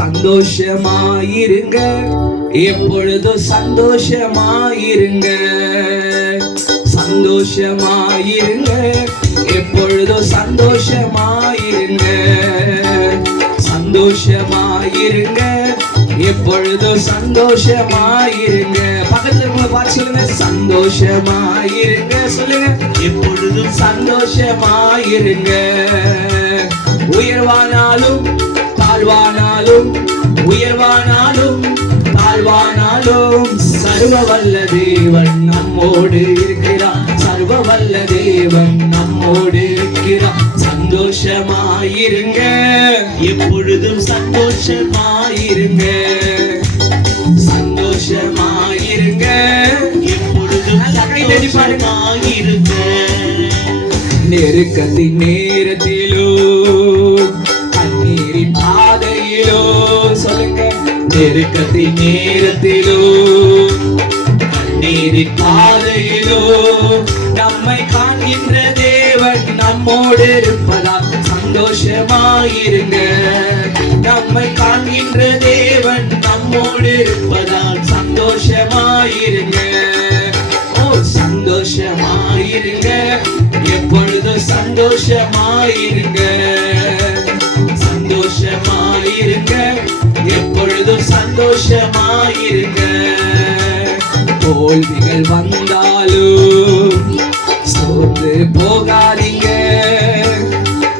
சந்தோஷமாயிருங்க, எப்பொழுதும் சந்தோஷமாயிருங்க. சந்தோஷமாயிருங்க, எப்பொழுதும் சந்தோஷமாயிருங்க. சந்தோஷமாயிருங்க, எப்பொழுதும் சந்தோஷமாயிருங்க. பக்கத்துல பார்த்து சொல்லுங்க, சந்தோஷமாயிருங்க. சொல்லுங்க, எப்பொழுதும் சந்தோஷமாயிருங்க. உயர்வானாலும் தாழ்வானாலும், உயர்வானாலும் தாழ்வானாலும், சர்வ வல்ல தேவன் நம்மோடு இருக்கிறார். சர்வ வல்ல தேவன் நம்மோடு இருக்கிறார். சந்தோஷமாயிருங்க, எப்பொழுதும் சந்தோஷமாயிருங்க. சந்தோஷமாயிருங்க, எப்பொழுதும் சந்தோஷமாயிருங்க. நெருக்கத்தின் நேரத்திலோ கண்ணீரின் பாதையிலோ, சொல்லுங்க, நெருக்கத்தின் நேரத்திலோ கண்ணீரின் பாதையிலோ, நம்மை காண்கின்ற தேவன் நம்மோடு இருப்பதால் சந்தோஷமாயிருங்க. நம்மை காண்கின்ற தேவன் நம்மோடு இருப்பதால் சந்தோஷமாயிருங்க. ஓ, சந்தோஷமாயிருங்க, எப்பொழுதும் சந்தோஷமாயிருங்க. சந்தோஷமாயிருங்க, எப்பொழுதும் சந்தோஷமாயிருங்க. தோல்விகள் வந்தாலும் சோர்ந்து போகாதீங்க.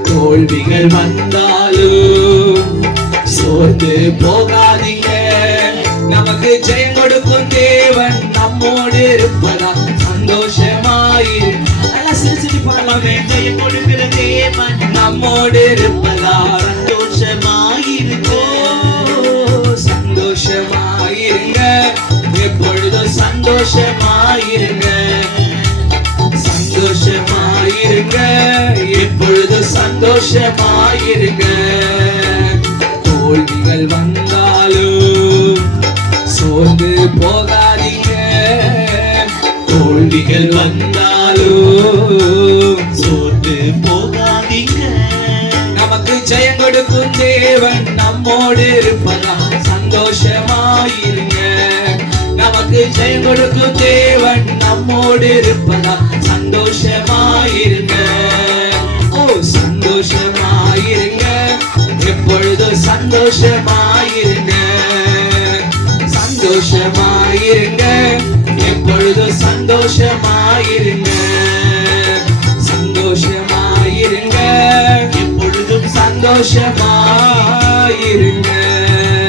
தோல்விகள் வந்தாலும் சோர்ந்து போகாதீங்க. நமக்கு ஜெயம் கொடுக்கும் தேவன் நம்மோடு இருப்பதா சந்தோஷமாயிருங்க. நல்லா சிரிச்சிட்டு போகலாமே. ஜெயம் கொடுக்கிற தேவன் நம்மோடு இருப்பதா சந்தோஷமாயிருங்க. சந்தோஷமாயிருங்க, எப்பொழுதும் சந்தோஷமாயிருங்க. சந்தோஷமாயிருங்க, எப்பொழுதும் சந்தோஷமாயிருங்க. தோல்விகள் வந்தாலும் சோர்ந்து போகாதீங்க. தோல்விகள் வந்தாலும் சோர்ந்து போகாதீங்க. நமக்கு ஜெயம் கொடுக்கும் தேவன் நம்மோடு இருப்பதா சந்தோஷமாயிருங்க. நமக்கு ஜெயம் கொடுக்கும் தேவன் நம்மோடு இருப்பதா சந்தோஷமாயிருங்க. ஓ, சந்தோஷமாயிருங்க, எப்பொழுதும் சந்தோஷமாயிருங்க. சந்தோஷமாயிருங்க, எப்பொழுதும் சந்தோஷமாயிருங்க. சந்தோஷமாயிருங்க, எப்பொழுதும் சந்தோஷமா